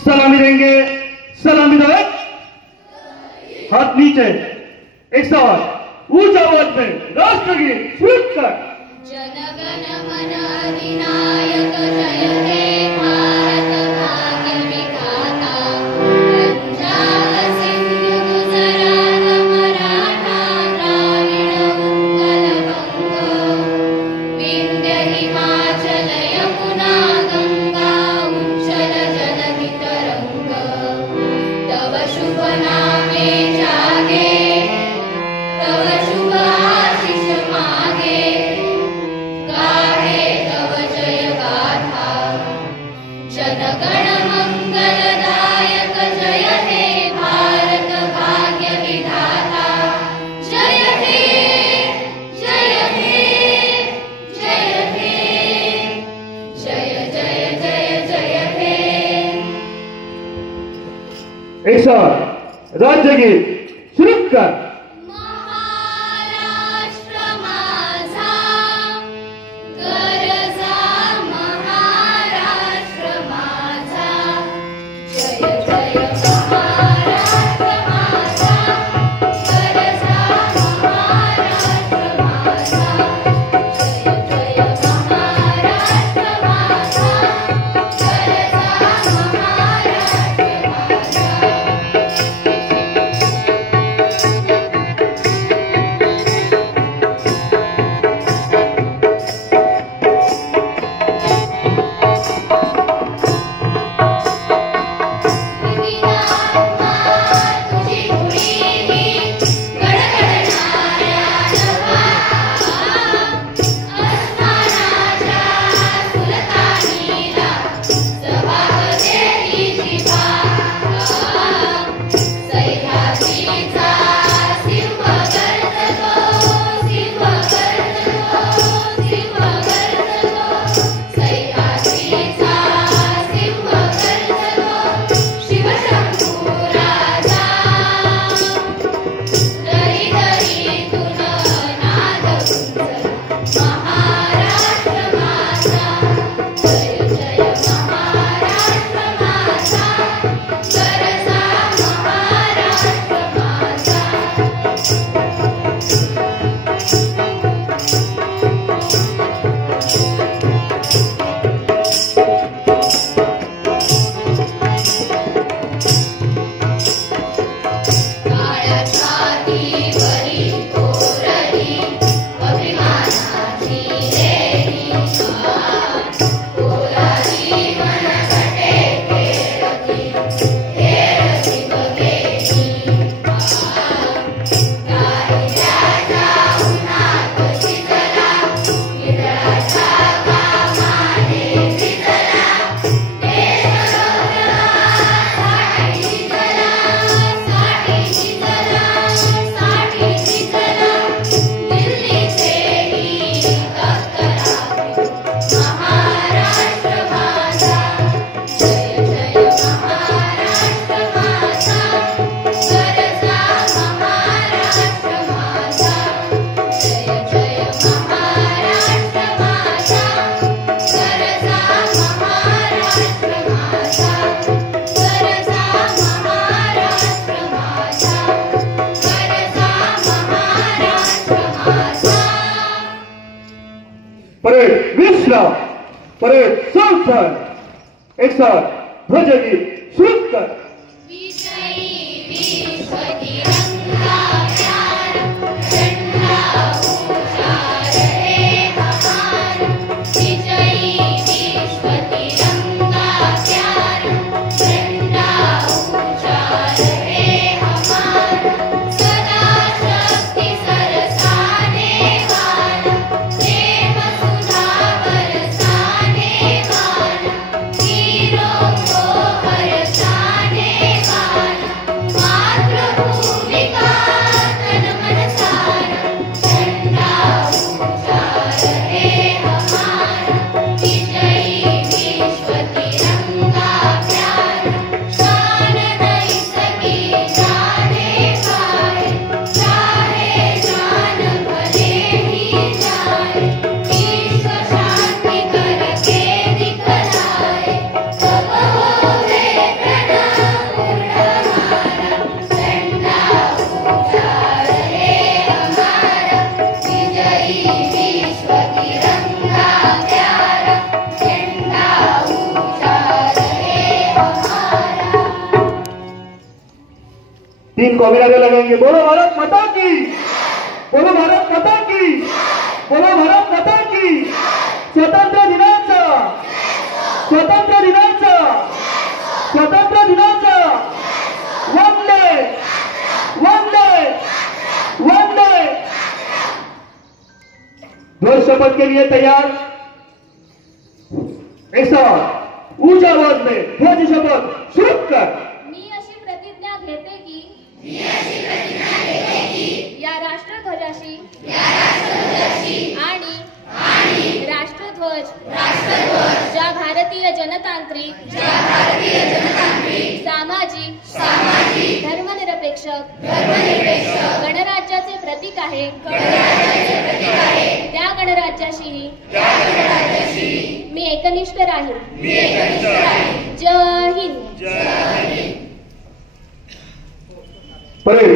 सलामी देंगे, सलामी दो, हाथ नीचे, एक साथ ऊंचा आवाज में राष्ट्रगीत शुरू कर। जनगण मन अधिनायक जय हे भारत भाग्य विधाता, पंजाब सिंधु गुजरात मराठा द्राविड़ उत्कल बंग, विंध्य हिमाचल यमुना गंगा उच्चल जलधि तरंग, तव शुभ नामे जागे, तव शुभ आशीष मागे, गाहे तव जय गाथा, जनगण मंगलदायक जय हे भारत भाग्य विधाता, जय हे जय हे जय हे जय जय जय जय हे। एक साथ राज्य गीत शुरू कर। महाराष्ट्र माझा गरजा, महाराष्ट्र माझा, जय जय महाराष्ट्र माझा गरजा, महाराष्ट्र माझा, जय जय महाराष्ट्र माझा गरजा, महाराष्ट्र माझा। परेड विश्राम, परेड संस्थान, एक साथ ध्वज गीत शुरू कर। विजयी विश्व तिरंगा प्यारा, झंडा ऊंचा रहे हमारा, विजयी विश्व तिरंगा प्यारा, झंडा ऊंचा रहे हमारा, सदा शक्ति सरसाने वाला, प्रेम सुधा बरसाने वाला, वीरों को हर्षाने 3 कॉमी नारे लगाएंगे। बोलो भारत माता की, बोलो भारत माता की, बोलो भारत माता की। स्वतंत्र दिनाचा, स्वतंत्र दिनाचा, स्वतंत्र दिनाचा वंदे वंदे वंदे। ध्वज शपथ के लिए तैयार। एक साथ ऊंचा आवाज में ध्वज शपथ शुरू कर। मी अशी प्रतिज्ञा घेते की या राष्ट्रध्वजाशी आणि राष्ट्रध्वज ज्या भारतीय जनतांत्रिक सामाजिक धर्मनिरपेक्ष गणराज्याचे प्रतीक आहे त्या गणराज्याशीही मी एकनिष्ठ राहील। जय हिंद। परेड,